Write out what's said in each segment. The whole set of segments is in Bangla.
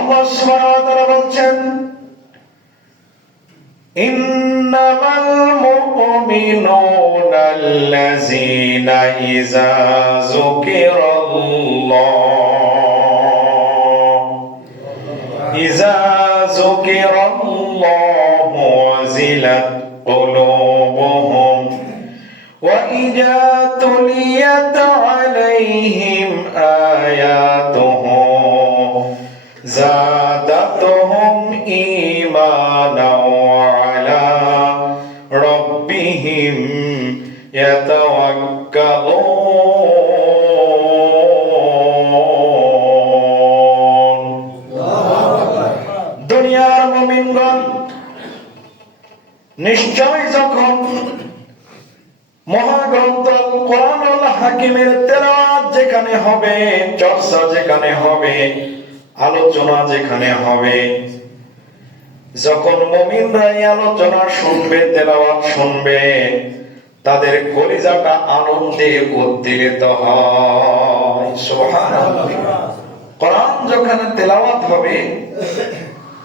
আল্লাহ সুবহানাহু ওয়া তাআলা বলছেন ইন্নামাল মুমিনুনা আল্লাযীনা ইযা إيمانا وعلى ربهم يتوكلون দুনিয়ার মুমিনগণ নিশ্চয় যখন মহাগ্রন্থ কোরআনুল হাকিমের তেলাওয়াত যেখানে হবে চর্চা যেখানে হবে আলোচনা যেখানে হবে যখন মুমিনরা এই আলোচনা শুনবে, তেলাওয়াত শুনবে, তাদের কলিজাটা আনন্দে উদ্দীলিত হয়। কোরআন যখন তেলাওয়াত হবে,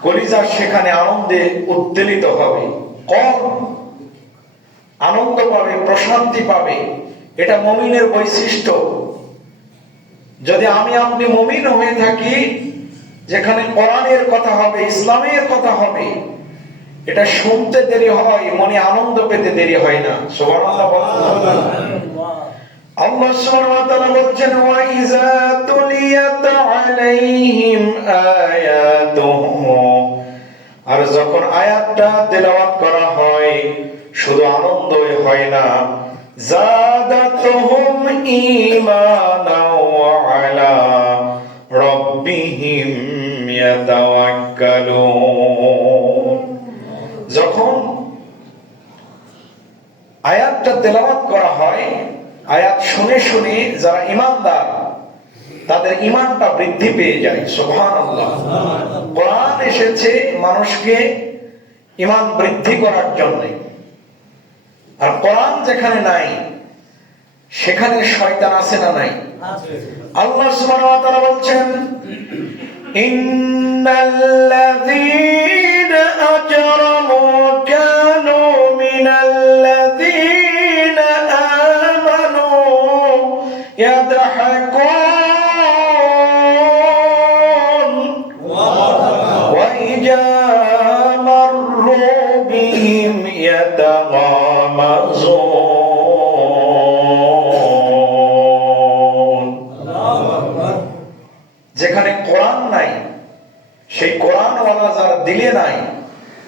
কলিজা সেখানে আনন্দে উদ্বেলিত হবে। কম আনন্দ পাবে, প্রশান্তি পাবে। এটা মমিনের বৈশিষ্ট্য। যদি আমি আপনি মমিন হয়ে থাকি যেখানে কোরআনের কথা হবে, ইসলামের কথা হবে, এটা শুনতে দেরি হয়, মনে আনন্দ পেতে দেরি হয় না। আর যখন আয়াতটা তেলাওয়াত করা হয়, শুধু আনন্দই হয় না। জাদাতুহুম ঈমানা ওয়া আলা রাব্বিহিম যখন আয়াতটা তেলাওয়াত করা হয় আয়াত শুনে শুনে যারা ইমানদার তাদের ইমানটা বৃদ্ধি পেয়ে যায়। কোরআন এসেছে মানুষকে ইমান বৃদ্ধি করার জন্য। আর কোরআন যেখানে নাই সেখানে শয়তান আছে না নাই? আল্লাহ সুবহানাহু ওয়া তাআলা বলছেন إن الذين أجرموا كانوا من الذين آمنوا يضحكون وإذا مروا بهم يتغامزون যারা দিলে নাই,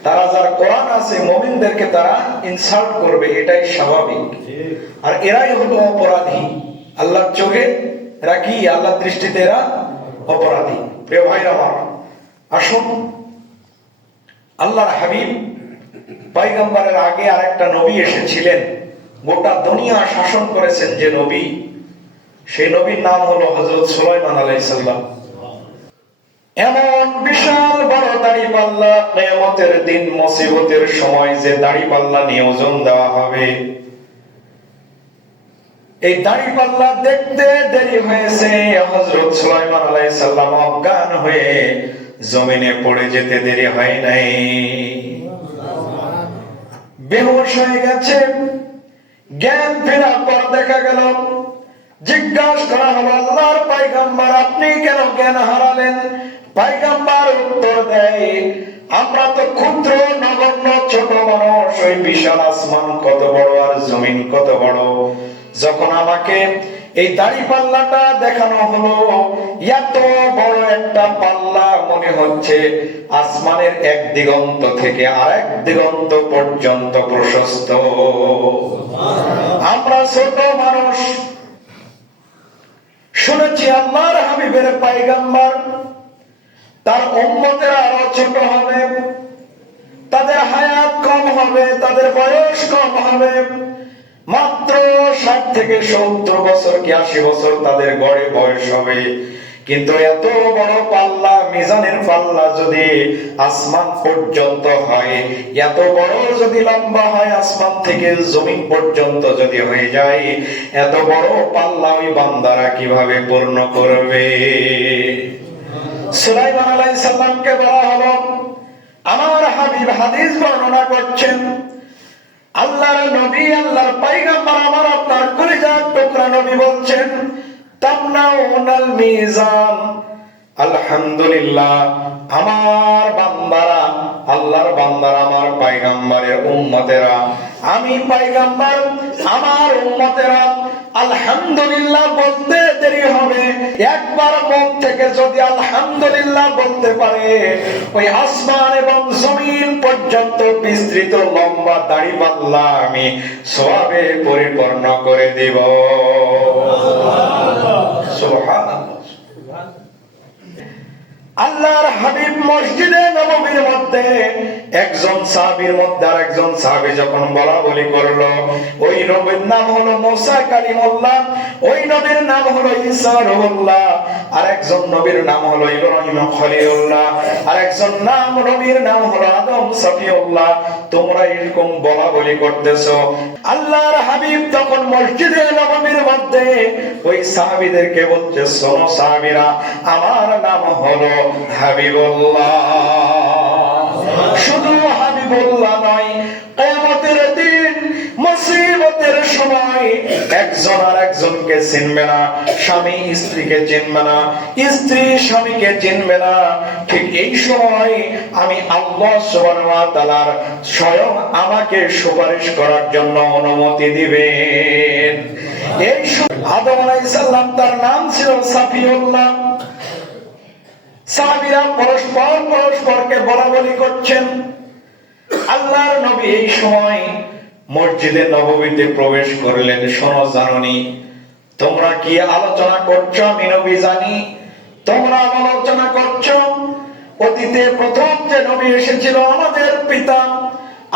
তারা যারা কোরআন আছে, মমিনদেরকে তারা ইনসাল্ট করবে, এটাই স্বাভাবিক। আর এরাই হলো অপরাধী। আল্লাহর চোখে এরা কি? আল্লাহর দৃষ্টিতে এরা অপরাধী। প্রিয় ভাইরা আমার, আসুন, আল্লাহর হাবিব পয়গম্বরের আগে আরেকটা নবী এসেছিলেন। গোটা দুনিয়া শাসন করেছেন যে নবী। সেই নবীর নাম হলো হজরত সুলাইমান আলাইসাল্লাম এমন বিশাল বড় দাড়ি পাল্লা কেয়ামতের দিন মুসিবতের সময় যে দাড়ি পাল্লা নিয়ে ওজন দেওয়া হবে। এই দাড়ি পাল্লা দেখতে দেরি হয়েছে। হজরত সুলাইমান আলাইসাল্লাম অজ্ঞান হয়ে জমিনে পড়ে যেতে দেরি হয় নাই। বেহুশ হয়ে গেছে। জ্ঞান ফেরার পর দেখা গেল, জিজ্ঞাসা করা হলো, আল্লাহর পাইগাম্বার আপনি কেন জ্ঞান হারালেন? পাইগাম্বার উত্তর দেয়, আমরা তো ক্ষুদ্র, নগণ্য, ছোট মানুষ। ওই বিশাল আসমান কত বড় আর জমিন কত বড়? যখন আমাকে এই দাড়ি পাল্লাটা দেখানো হলো, এত বড় একটা পাল্লা মনে হচ্ছে আসমানের এক দিগন্ত থেকে আর এক দিগন্ত পর্যন্ত প্রশস্ত। আমরা ছোট মানুষ। শুনেছি আল্লাহর হাবিবের পাইগাম্বার। তার উম্মতের আরও ছোট হবে। তাদের হায়াত কম হবে, তাদের বয়স কম হবে। মাত্র ষাট থেকে সত্তর বছর কি আশি বছর তাদের গড়ে বয়স হবে। কিন্তু এত বড় পাল্লা, মিজানের পাল্লা যদি আসমান পর্যন্ত হয়, এত বড় যদি লম্বা হয় আসমান থেকে জমিন পর্যন্ত যদি হয়ে যায়, এত বড় পাল্লা ওই বান্দারা কীভাবে পূর্ণ করবে? সুলাইমান আলাইহিস সালামকে বলা হলো, আমার হাবিব হাদিস বর্ণনা করছেন, আল্লাহর নবী, আল্লাহর পাইগাম্বার আমার আপনার কলিজার টুকরা নবী বলছেন, তামনাউনাল মিজান। আলহামদুলিল্লাহ, আমার বান্দারা, আল্লাহর বান্দারা আমার উম্মতেরা। আমি আমার উম্মতেরা। আলহামদুলিল্লাহ বলতে দেরি হবে। একবার মন থেকে যদি আলহামদুলিল্লাহ বলতে পারে, ওই আসমান এবং জমিন পর্যন্ত বিস্তৃত লম্বা দাড়ি পাল্লা আমি সবে পরিপূর্ণ করে দিব। সুবহানাল্লাহ। আল্লাহর হাবিব মসজিদে নববীর মধ্যে একজন সাহাবীর মধ্যে আর একজন সাহাবী যখন বলা বলি করল, ওই নবীর নাম হলো মুসা কালিমুল্লাহ, ওই নবীর নাম হলো ঈসা রুহুল্লাহ আর একজন নবীর নাম হলো ইব্রাহিম খলিলুল্লাহ আর একজন নাম নবীর নাম হলো আদম সফিউল্লাহ। তোমরা এরকম বলা বলি করতেছো। আল্লাহর হাবিব তখন মসজিদে মধ্যে ওই সাহাবীদেরকে বলছে শোনো সাহাবীরা, আমার নাম হলো হাবিবুল্লাহ। শুধু হাবিবুল্লাহ নয়, কিয়ামতের দিন, মুসিবতের সময় একজন আর একজনকে চিনবে না, স্বামী স্ত্রীকে চিনবে না, স্ত্রী স্বামীকে চিনবে না। ঠিক এই সময় আমি আল্লাহ সুবহানাহু ওয়া তাআলার স্বয়ং আমাকে সুপারিশ করার জন্য অনুমতি দিবেন এই আদম আলাইহিস সালাম তার নাম ছিল সাফিউল্লাহ। সাহাবীরা পরস্পর পরস্পরকে করছেন। আল্লাহর নবী এই সময় মসজিদে প্রবেশ করলেন, শোনো জাননি, তোমরা কি আলোচনা করছ? আমি নবী জানি। তোমরা আলোচনা করছ? অতীতে প্রথম যে নবী এসেছিল আমাদের পিতা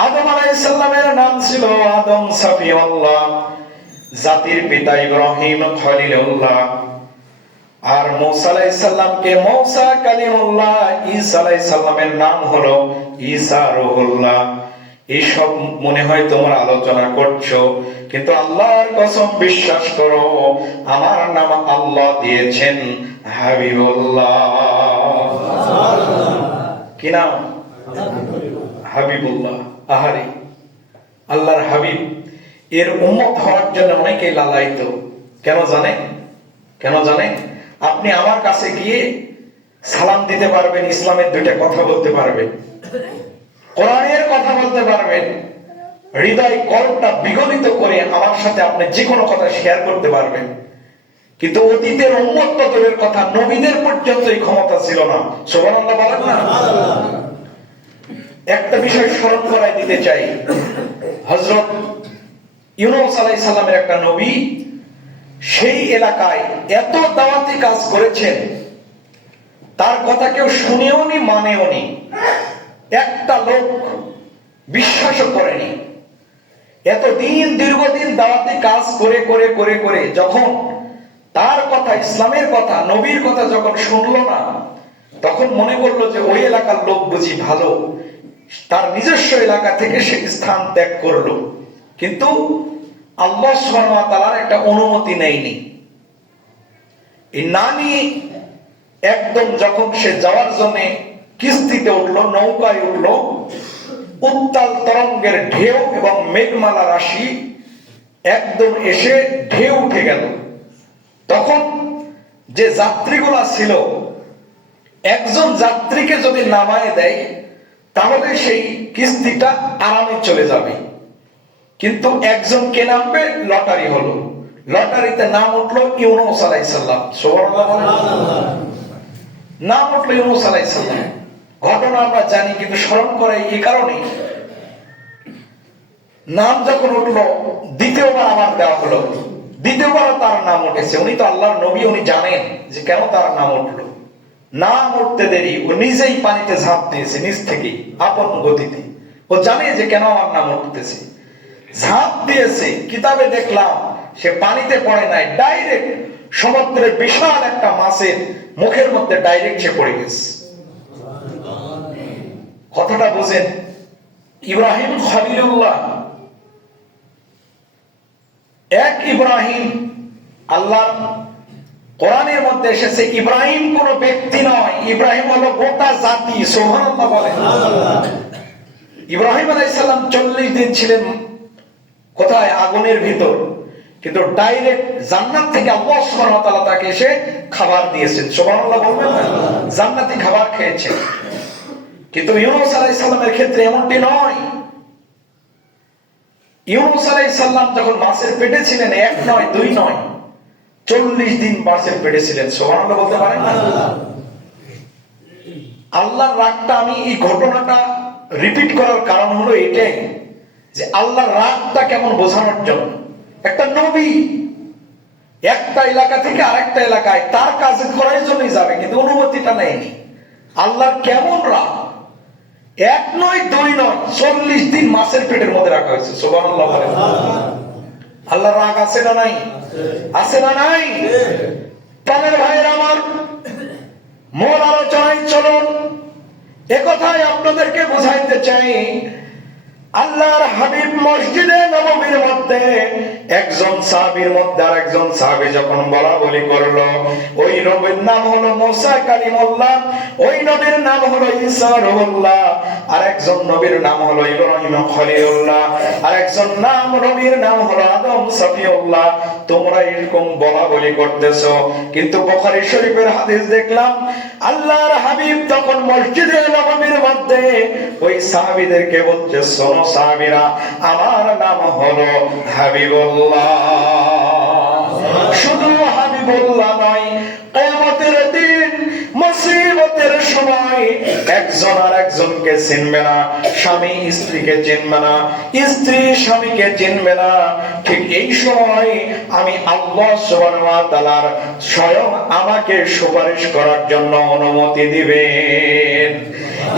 আদম আলাইহিস সালামের নাম ছিল আদম সাফিউল্লাহ। জাতির পিতা ইব্রাহিম খলিলুল্লাহ। আর মৌসা আলাইসাল্লামকে মৌসা কালিমুল্লাহ, ঈসা আলাইসাল্লামের নাম হলো ঈসা রুহুল্লাহ। এইসব মনে হয় তোমরা আলোচনা করছ, কিন্তু আল্লাহর কসম বিশ্বাস করো, আমার নাম আল্লাহ দিয়েছেন হাবিবুল্লাহ। কি নাম? হাবিবুল্লাহ। আহারি, আল্লাহর হাবিব। এর উম্মত হওয়ার জন্য অনেকেই লালায়িত। কেন জানে? কেন জানে? আপনি আমার কাছে গিয়ে সালাম দিতে পারবেন ইসলামের দুইটা কথা বলতে পারবেন। কোরআনের কথা বলতে পারবেন। হৃদয় কলটা বিগলিত করে আমার সাথে আপনি যে কোনো কথা শেয়ার করতে পারবেন। কিন্তু অতীতের উন্মত্ত দূরের কথা নবীদের পর্যন্ত এই ক্ষমতা ছিল না। সোমান বলেন না? একটা বিষয় স্মরণ করাই দিতে চাই। হজরত ইউনুস সালামের একটা নবী সেই এলাকায় এত দাওয়াতি কাজ করেছেন, তার কথা কেউ শুনেও নি, মানেও নি। একটা লোক বিশ্বাসও করেনি। এতদিন, দীর্ঘদিন দাওয়াতি কাজ করে করে করে করে যখন তার কথা, ইসলামের কথা, নবীর কথা যখন শুনলো না, তখন মনে করল যে ওই এলাকার লোক বুঝি ভালো। তার নিজস্ব এলাকা থেকে সে স্থান ত্যাগ করল। কিন্তু আল্লাহ সুবহানাহু তাআলার একটা অনুমতি নেয়নি। নানি একদম যখন সে যাওয়ার জন্য কিস্তিতে উঠল, নৌকায় উঠল, উত্তাল তরঙ্গের ঢেউ এবং মেঘমালা রাশি একদম এসে ঢেউ উঠে গেল। তখন যে যাত্রীগুলা ছিল, একজন যাত্রীকে যদি নামায় দেয়, তাহলে সেই কিস্তিটা আরামে চলে যাবে। কিন্তু একজন কে নামবে, লটারি হলো। লটারিতে নাম উঠল ইউনুস আলাইসাল্লাম নাম উঠল ইউনুস আলাইসাল্লাম ঘটনা আমরা জানি, কিন্তু স্মরণ করে এই কারণে। নাম যখন উঠল, দ্বিতীয়বার আমার দেওয়া হলো। দ্বিতীয়বার তার নাম উঠেছে। উনি তো আল্লাহর নবী, উনি জানেন যে কেন তার নাম উঠল। নাম উঠতে দেরি, ও নিজেই পানিতে ঝাঁপ দিয়েছে নিজ থেকে, আপন গতিতে। ও জানে যে কেন আমার নাম উঠতেছে। ঝাঁপ দিয়েছে। কিতাবে দেখলাম সে পানিতে পড়ে নাই ডাইরেক্ট সমুদ্রের বিশাল একটা মাছের মুখের মধ্যে ডাইরেক্ট সে পড়ে গেছে। কথাটা বুঝেন ইব্রাহিম খলিলুল্লাহ। এক ইব্রাহিম আল্লাহ কোরআনের মধ্যে এসেছে ইব্রাহিম কোন ব্যক্তি নয় ইব্রাহিম হলো গোটা জাতি সোহানুল্লাহ বলেন। ইব্রাহিম আলাইসাল্লাম চল্লিশ দিন ছিলেন কোথায়? আগুনের ভিতর। কিন্তু ডাইরেক্ট জান্নাত থেকে আল্লাহ সুবহানাহু তাআলা তাকে এসে খাবার দিয়েছেন। সুবহানাল্লাহ বলবেন না? জান্নাতি খাবার খেয়েছেন কিন্তু ইউনুস আলাইহিস ক্ষেত্রে এমনটি নয়। ইউনুস আলাইহিস সালাম যখন মাছের পেটে ছিলেন, এক নয়, দুই নয়, চল্লিশ দিন মাছের পেটে ছিলেন। সুবহানাল্লাহ বলতে পারেন না? আল্লাহর রাগটা আমি এই ঘটনাটা রিপিট করার কারণ হলো এটাই। যে আল্লাহর রাগটা কেমন বোঝানোর জন্য। একটা নবী একটা এলাকা থেকে আরেকটা এলাকায় তার কাজ করার জন্যই যাবে, কিন্তু অনুমতিটা নেয়নি। আল্লাহর কেমন রাগ? এক নয়, দুই নয়, চল্লিশ দিন মাসের পেটের মধ্যে রাখা হয়েছে সোবান আল্লাহ রাগ আছে না নাই? আছে না নাই? প্রাণের ভাইয়ের আমার, মূল আলোচনায় চলুন। একথাই আপনাদেরকে বুঝাইতে চাই আল্লাহর হাবিব মসজিদে নবমীর মধ্যে একজন সাহাবীর মধ্যে আর একজন সাহাবী যখন বলা বলি করল, ওই নবীর নাম হলো মোসা কালিমুল্লাহ, ওই নবীর নাম হলো ঈসা রুহুল্লাহ আর একজন নবীর নাম হলো ইব্রাহিম খলিলুল্লাহ আর একজন নাম নবীর নাম হলো আদম সফিউল্লাহ। তোমরা এরকম বলা বলি করতেছো, কিন্তু বুখারী শরীফের হাদিস দেখলাম, আল্লাহর হাবিব তখন মসজিদে নবমীর মধ্যে ওই সাহাবীদেরকে বলছে, শোনো সাহাবীরা আমার নাম হলো হাবিবুল্লাহ। শুধু হাবিবুল্লাহ নয়, কিয়ামতের দিন, মুসিবতের সময় একজন আর একজনকে চিনবে না, স্বামী স্ত্রীকে চিনবে না, স্ত্রী স্বামীকে চিনবে না। ঠিক এই সময় আমি আল্লাহ সুবহানাহু ওয়া তাআলার স্বয়ং আমাকে সুপারিশ করার জন্য অনুমতি দিবেন।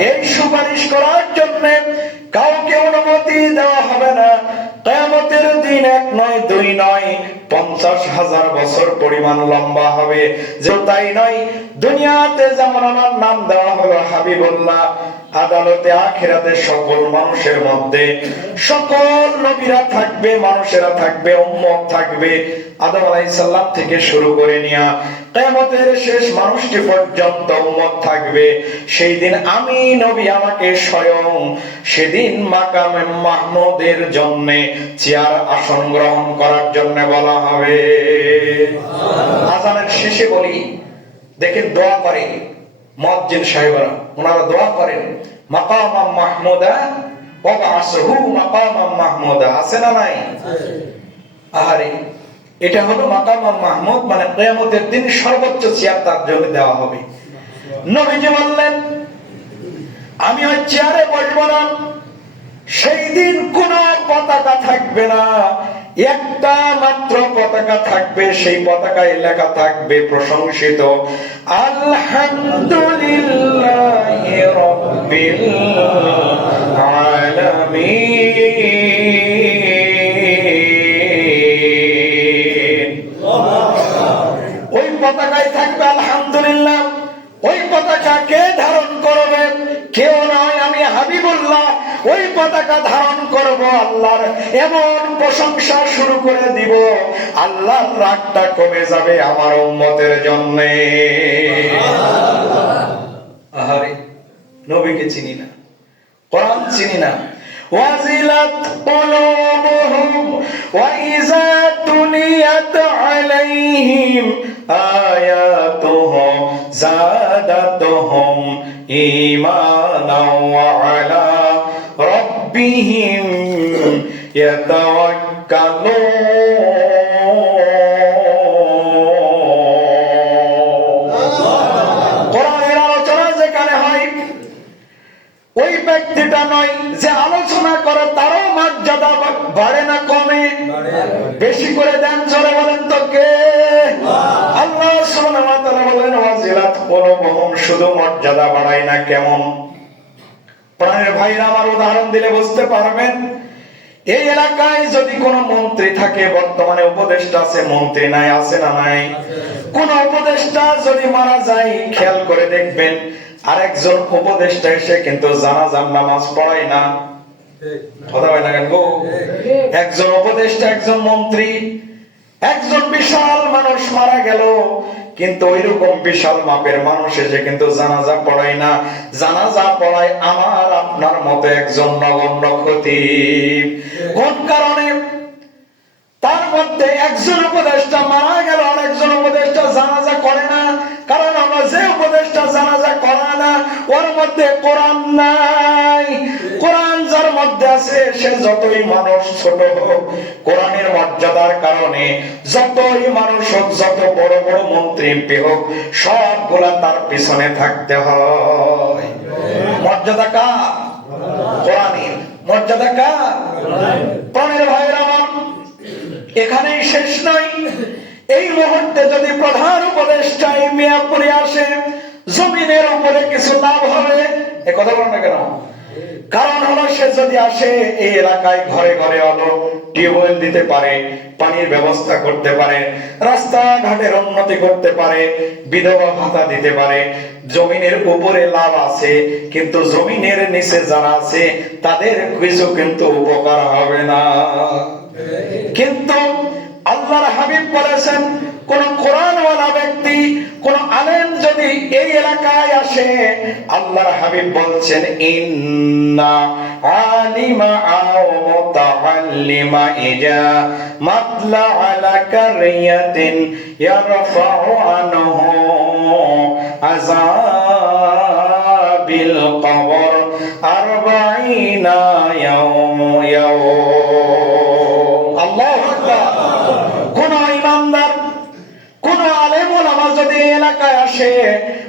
এই সুপারিশ করার জন্য কাউকে অনুমতি দেওয়া হবে না। কেয়ামতের দিন এক নয়, দুই নয়, পঞ্চাশ হাজার বছর পরিমাণ লম্বা হবে। যে তাই নয়, দুনিয়াতে যেমন আমার নাম দেওয়া হবে হাবিবুল্লাহ। আদালতে আখেরাতে সকল মানুষের মধ্যে সকল নবীরা থাকবে, মানুষেরা থাকবে, উম্মত থাকবে। আদম আলাইহিস সালাম থেকে শুরু করে নিয়া কিয়ামতের শেষ মানুষটি পর্যন্ত উম্মত থাকবে। সেই দিন আমি নবী আমাকে স্বয়ং সেদিন মাকামে মাহমুদের জন্য চেয়ার আসন গ্রহণ করার জন্য বলা হবে। আজানের শেষে বলি, দেখেন দোয়া করে মজ্জিন সাহেবরা ওনারা দোয়া করেন মাহমুদা ওবাসহু মাহমুদা। আছে না নাই? আহারে এটা হলো মাকামা মাহমুদ মানে কিয়ামতের দিন সর্বোচ্চ চেয়ার তার জন্য দেওয়া হবে। নবীজি বললেন আমি ওই চেয়ারে বসবো না সেই দিন কোন পতাকা থাকবে না। একটা মাত্র পতাকা থাকবে, সেই পতাকায় লেখা থাকবে প্রশংসিত, আলহামদুলিল্লাহ ওই পতাকায় থাকবে আলহামদুলিল্লাহ, ওই পতাকা কে ধারণ করবে? কেউ নয়। ওই পতাকা ধারণ করব আল্লাহর, এমন প্রশংসা শুরু করে দিব। আল্লাহর রাগটা কমে যাবে আমার উম্মতের জন্য। আহারে, নবীকে চিনি না, কোরআন চিনি না। ওয়াজিলাত কুলুবুহুম, ওয়া ইযা তুলিয়াত আলাইহিম আয়াতুহু জাদাতুহুম ঈমানাও ওয়া ربهم يتوكلون কোরআনের আলোচনা যেখানে হয় ওই ব্যক্তিটা নয় যে আলোচনা করে তারও মর্যাদা বা- বাড়ে না কমে বেশি করে দেন জোরে বলেন তো কে আল্লাহ সুবহানাহু ওয়া তাআলা বলেন ওয়াজিলাত কুলুবুহুম শুধু মর্যাদা বাড়ায় না কেমন প্রাণের ভাইরা আমার উদাহরণ দিলে বুঝতে পারবেন। এই এলাকায় যদি কোনো মন্ত্রী থাকে, বর্তমানে উপদেষ্টা আছে, মন্ত্রী নাই, আছে না নাই? কোন উপদেষ্টা যদি মারা যায়, খেয়াল করে দেখবেন, আরেকজন উপদেষ্টা এসে কিন্তু জানাজার নামাজ পড়ায় না। কথা হয় না গো? একজন উপদেষ্টা, একজন মন্ত্রী, একজন বিশাল মানুষ মারা গেল কিন্তু ওইরকম বিশাল মাপের মানুষ এসে কিন্তু জানাজা পড়ায় না। জানাজা পড়ায় আমার, আপনার মতো একজন নগণ্য ক্ষতি। কোন কারণে? তার মধ্যে একজন উপদেষ্টা মারা গেল, আরেকজন উপদেষ্টা জানাজা করে না। কারণ আমরা যে উপদেষ্টা জানাজা করে না, ওর মধ্যে কোরআন নাই। কোরআন মধ্যে আছে, সে যতই মানুষ ছোট হোক, কোরআনের মর্যাদার কারণে যতই মানুষ হোক, যত বড় বড় মন্ত্রী হোক, সবগুলা তার পিছনে থাকতে হয়। মর্যাদা কার? কোরআনের। মর্যাদা কার? প্রাণের ভাইয়ের আমার। এখানেই শেষ নয়। এই মুহূর্তে যদি প্রধান উপদেষ্টা এই মিয়াপুরে আসে, জমিনের উপরে কিছু লাভ হবে। এ কথা বলেন না কেন? কারণ হলো সে যদি আসে, এই এলাকায় ঘরে ঘরে আলো টিউবওয়েল দিতে পারে, পানির ব্যবস্থা করতে পারে রাস্তাঘাটের উন্নতি করতে পারে, বিধবা ভাতা দিতে পারে, জমিনের উপরে লাভ আছে, কিন্তু জমিনের নিচে যারা আছে, তাদের কিছু কিন্তু উপকার হবে না। কিন্তু আল্লাহর হাবিব বলেছেন কোন কোরআনওয়ালা ব্যক্তি, কোন আলেম যদি এই এলাকায় আসে, আল্লাহর হাবিব বলছেন, ইন্না আলিমা আও মুতাআল্লিমা ইজা মাতলা আলা কারিয়াতিন ইয়ারফাউ আনহু আযাবিল কবর আরবাঈনা ইয়াওম ইয়াওম আল্লাহু আকবার কোন ইমানদার কোন আলেম ওলামা এলাকায় আসে,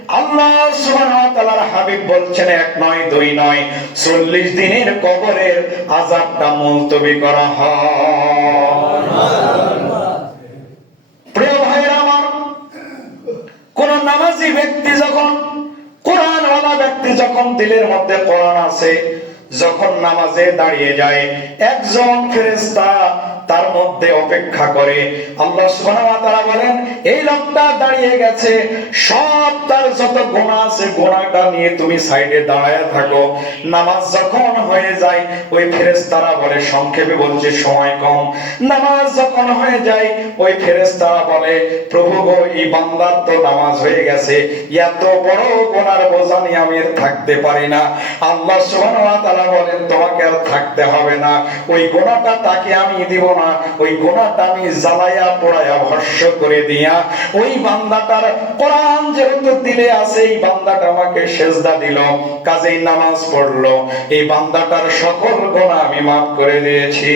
আল্লাহ সুবহানাহু হাবিব বলছেন, এক নয়, দুই নয়, চল্লিশ দিনের কবরের আযাবটা মুলতবি করা হয়। কোন নামাজি ব্যক্তি যখন, কোরআনওয়ালা ব্যক্তি যখন দিলের মধ্যে কোরআন আছে যখন নামাজে দাঁড়িয়ে যায়, একজন ফেরেশতা তার মধ্যে অপেক্ষা করে। আল্লাহ সুবহানাহু ওয়া বলেন, এই লোকটা দাঁড়িয়ে গেছে। সব তার যত গুনাহ আছে গুনাহটা নিয়ে তুমি সাইডে দাঁড়ায় থাকো। নামাজ যখন হয়ে যায়, ওই ফেরেশতারা বলে, সংক্ষেপে বলছে, সময় কম। নামাজ যখন হয়ে যায়, ওই ফেরেশতারা বলে, প্রভু গো, এই বান্দার তো নামাজ হয়ে গেছে। এত বড় গোনার বোঝা নিয়ে আমি থাকতে পারি না। আল্লাহ সুবহানাহু ওয়া বলেন, তোমাকে আর থাকতে হবে না। ওই গোনাটা তাকে আমি দিব না। ওই গোনাটা আমি জ্বালাইয়া পোড়াইয়া ভস্য করে দিয়া, ওই বান্দাটার কোরআন যেহেতু দিলে আছে, এই বান্দাটা আমাকে সেজদা দিল, কাজেই নামাজ পড়ল। এই বান্দাটার সকল গোনা আমি মাফ করে দিয়েছি।